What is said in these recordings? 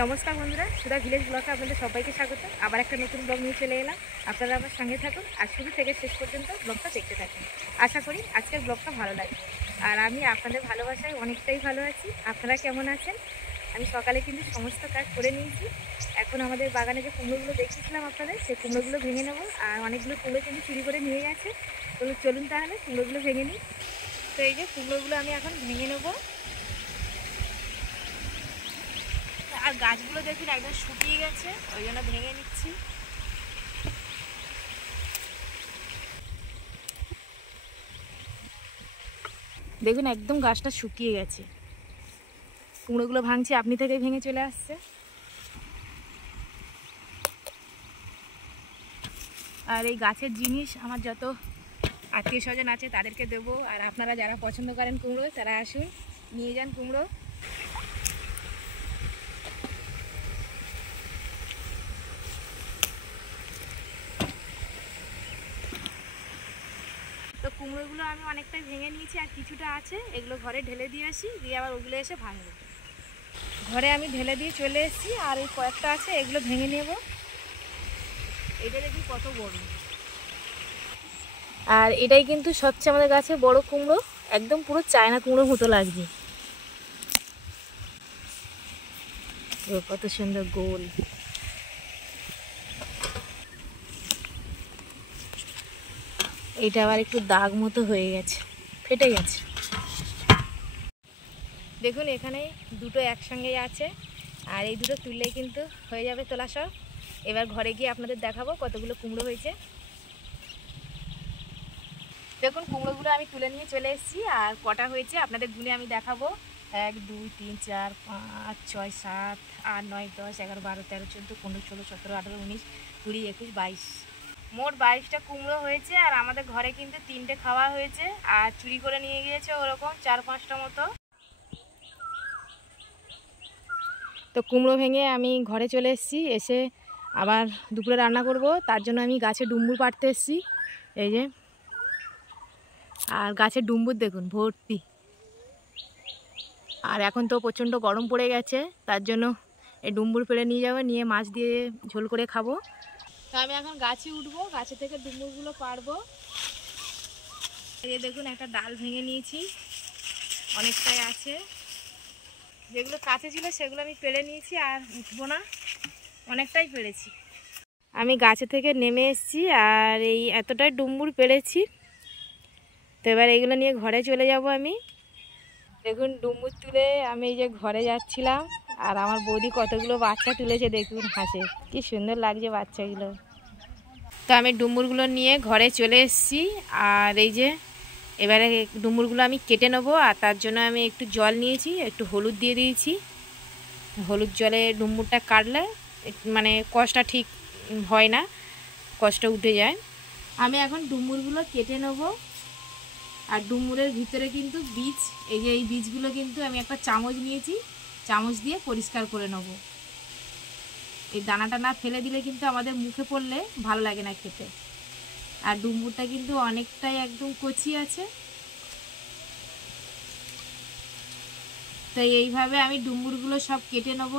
নমস্কার বন্ধুরা, সুধা ভিলেজ ব্লগে আপনাদের সবাইকে স্বাগত। আবার একটা নতুন ব্লগ নিয়ে চলে এলাম। আপনারা আমার সঙ্গে থাকুন আর শুরু থেকে শেষ পর্যন্ত ব্লগটা দেখতে থাকুন। আশা করি আজকের ব্লগটা ভালো লাগবে। আর আমি আপনাদের ভালোবাসায় অনেকটাই ভালো আছি। আপনারা কেমন আছেন? আমি সকালে কিন্তু সমস্ত কাজ করে নিয়েছি। এখন আমাদের বাগানে যে কুমড়োগুলো দেখিয়েছিলাম আপনাদের, সেই কুমড়োগুলো ভেঙে নেবো। আর অনেকগুলো কুমড়ো কিন্তু চুরি করে নিয়ে গেছে। তো চলুন তাহলে কুমড়োগুলো ভেঙে নিই। তো এই যে কুমড়োগুলো আমি এখন ভেঙে নেবো। আর গাছগুলো দেখুন একদম শুকিয়ে গেছে, ওই জন্য ভেঙে নিচ্ছি। দেখুন একদম গাছটা শুকিয়ে গেছে। কুমড়োগুলো ভাঙছে, আপনি থেকে ভেঙে চলে আসছে। আর এই গাছের জিনিস আমার যত আত্মীয় স্বজন আছে তাদেরকে দেবো। আর আপনারা যারা পছন্দ করেন কুমড়ো, তারা আসুন, নিয়ে যান কুমড়ো। তো কুমড়োগুলো আমি অনেকটাই ভেঙে নিয়েছি, আর কিছুটা আছে, এগুলো ঘরে ঢেলে দিয়ে আসি, দিয়ে আবার ওগুলো এসে ভাঙবো। ঘরে আমি ঢেলে দিয়ে চলে এসেছি, আর এই কয়েকটা আছে এগুলো ভেঙে নেব। এটা দেখি কত বড়। আর এটাই কিন্তু সবচেয়ে আমাদের গাছে বড় কুমড়ো, একদম পুরো চায়না কুমড়োর মতো লাগছে। কত সুন্দর গোল। এটা আবার একটু দাগ মতো হয়ে গেছে, ফেটে গেছে। দেখুন এখানে দুটো একসঙ্গেই আছে, আর এই দুটো তুললেই কিন্তু হয়ে যাবে তোলা সব। এবার ঘরে গিয়ে আপনাদের দেখাবো কতগুলো কুমড়ো হয়েছে। দেখুন কুমড়োগুলো আমি তুলে নিয়ে চলে এসেছি, আর কটা হয়েছে আপনাদের গুনে আমি দেখাবো। 1 2 3 4 5 6 7 8 9 10 11 12 13 14 15 16 17 18 19 20 21 22, মোট 22টা কুমড়ো হয়েছে। আর আমাদের ঘরে কিন্তু 3টে খাওয়া হয়েছে, আর চুরি করে নিয়ে গিয়েছে ওরকম 4-5টা মতো। তো কুমড়ো ভেঙে আমি ঘরে চলে এসেছি, এসে আবার দুপুরে রান্না করব। তার জন্য আমি গাছে ডুমুর পাড়তে এসেছি, এই যে। আর গাছের ডুমুর দেখুন ভর্তি। আর এখন তো প্রচণ্ড গরম পড়ে গেছে, তার জন্য এই ডুমুর পেড়ে নিয়ে যাবো, নিয়ে মাছ দিয়ে ঝোল করে খাবো। তো আমি এখন গাছে উঠবো, গাছে থেকে ডুমুরগুলো পারবো। এই দেখুন একটা ডাল ভেঙে নিয়েছি, অনেকটাই আছে। যেগুলো কাছে ছিল সেগুলো আমি পেড়ে নিয়েছি, আর উঠবো না, অনেকটাই পেড়েছি। আমি গাছে থেকে নেমে এসেছি, আর এই এতটাই ডুমুর পেড়েছি। তো এবার এইগুলো নিয়ে ঘরে চলে যাব আমি। দেখুন ডুমুর তুলে আমি এই যে ঘরে যাচ্ছিলাম, আর আমার বৌদি কতগুলো বাচ্চা তুলেছে দেখুন, হাসে, কি সুন্দর লাগছে বাচ্চাগুলো। তো আমি ডুমুরগুলো নিয়ে ঘরে চলে এসেছি, আর এই যে এবারে ডুমুরগুলো আমি কেটে নেবো। আর তার জন্য আমি একটু জল নিয়েছি, একটু হলুদ দিয়ে দিয়েছি। হলুদ জলে ডুমুরটা কাটলে মানে কষটা ঠিক হয় না, কষ্ট উঠে যায়। আমি এখন ডুমুরগুলো কেটে নেবো। আর ডুমুরের ভিতরে কিন্তু বীজ, এই যে এই বীজগুলো কিন্তু আমি একটা চামচ নিয়েছি, চামচ দিয়ে পরিষ্কার করে নেব। এই দানাটা না ফেলে দিলে কিন্তু আমাদের মুখে পড়লে ভালো লাগে না খেতে। আর ডুমুরটা কিন্তু অনেকটাই একদম কচি আছে, তাই এইভাবে আমি ডুমুরগুলো সব কেটে নেব।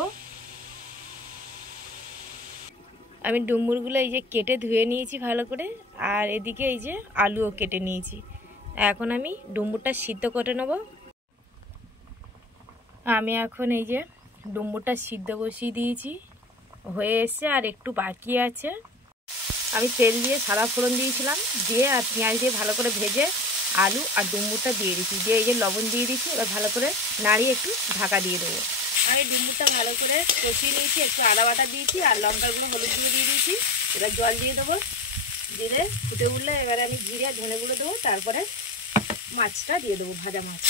আমি ডুমুরগুলো এই যে কেটে ধুয়ে নিয়েছি ভালো করে, আর এদিকে এই যে আলুও কেটে নিয়েছি। এখন আমি ডুমুরটা সিদ্ধ করে নেব। আমি এখন এই যে ডুমুরটা সিদ্ধ বসিয়ে দিয়েছি, হয়ে এসছে, আর একটু বাকি আছে। আমি তেল দিয়ে সাদা ফোড়ন দিয়েছিলাম, দিয়ে আর পেঁয়াজ দিয়ে ভালো করে ভেজে আলু আর ডুমুরটা দিয়ে দিচ্ছি, দিয়ে এই যে লবণ দিয়ে দিচ্ছি। এবার ভালো করে নাড়িয়ে একটু ঢাকা দিয়ে দেবো। আমি ডুমুরটা ভালো করে কষিয়ে নিয়েছি, একটু আদা বাটা দিয়েছি, আর লঙ্কাগুলো হলুদ গুঁড়ো দিয়ে দিয়েছি। এবার জল দিয়ে দেবো, দিলে ফুটে উঠলে এবারে আমি জিরে ধনে গুঁড়ো দেবো, তারপরে মাছটা দিয়ে দেবো, ভাজা মাছ।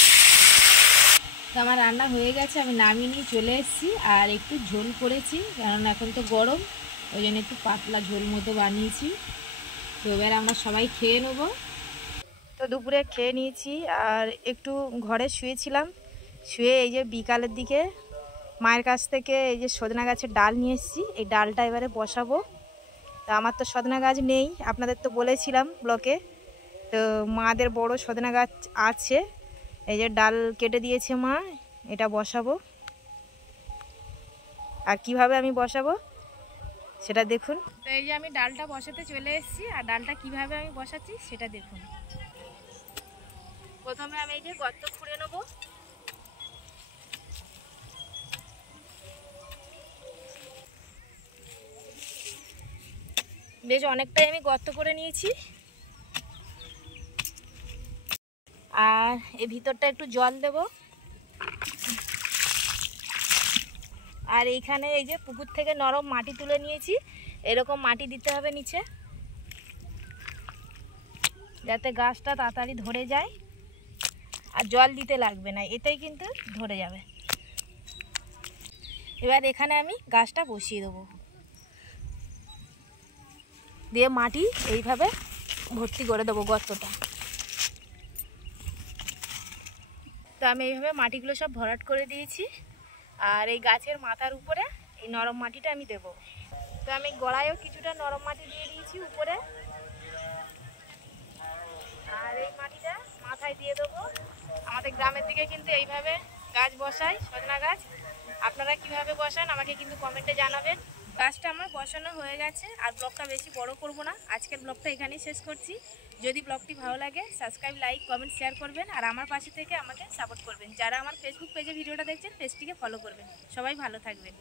তো আমার রান্না হয়ে গেছে, আমি নামিয়ে নিয়ে চলে এসেছি। আর একটু ঝোল করেছি, কারণ এখন তো গরম, ওই জন্য একটু পাতলা ঝোল মতো বানিয়েছি। তো এবার আমরা সবাই খেয়ে নেব। তো দুপুরে খেয়ে নিয়েছি, আর একটু ঘরে শুয়েছিলাম। শুয়ে এই যে বিকালের দিকে মায়ের কাছ থেকে এই যে সজনা গাছের ডাল নিয়ে এসেছি, এই ডালটা এবারে বসাবো। তো আমার তো সজনা গাছ নেই, আপনাদের তো বলেছিলাম ব্লকে। তো মাদের বড় সজনা গাছ আছে, এই যে ডাল কেটে দিয়েছে মা, এটা বসাবো। আর কিভাবে আমি বসাবো সেটা দেখুন। তো এই যে আমি ডালটা বসাতে চলে এসেছি, আর ডালটা কিভাবে আমি বসাচ্ছি সেটা দেখুন। প্রথমে আমি এই যে গর্ত খুঁড়ে নেবো। বেশ অনেকটাই আমি গর্ত করে নিয়েছি, আর এই ভিতরটা একটু জল দেব। আর এইখানে এই যে পুকুর থেকে নরম মাটি তুলে নিয়েছি, এরকম মাটি দিতে হবে নিচে, যাতে গাছটা তাড়াতাড়ি ধরে যায়। আর জল দিতে লাগবে না, এতেই কিন্তু ধরে যাবে। এবার এখানে আমি গাছটা বসিয়ে দেবো, দিয়ে মাটি এইভাবে ভর্তি করে দেবো গর্তটা। তো আমি এইভাবে মাটিগুলো সব ভরাট করে দিয়েছি, আর এই গাছের মাথার উপরে এই নরম মাটিটা আমি দেব। তো আমি গড়ায়ও কিছুটা নরম মাটি দিয়ে দিয়েছি উপরে, আর এই মাটিটা মাথায় দিয়ে দেবো। আমাদের গ্রামের দিকে কিন্তু এইভাবে গাছ বসায়, সজনা গাছ। আপনারা কিভাবে বসান আমাকে কিন্তু কমেন্টে জানাবেন। গাছটা আমার বসানো হয়ে গেছে, আর ব্লগটা বেশি বড় করব না, আজকের ব্লগটা এখানেই শেষ করছি। যদি ব্লগটি ভালো লাগে সাবস্ক্রাইব, লাইক, কমেন্ট, শেয়ার করবেন, আর আমার পাশে থেকে আমাকে সাপোর্ট করবেন। যারা আমার ফেসবুক পেজে ভিডিওটা দেখছেন পেজটিকে ফলো করবেন। সবাই ভালো থাকবেন।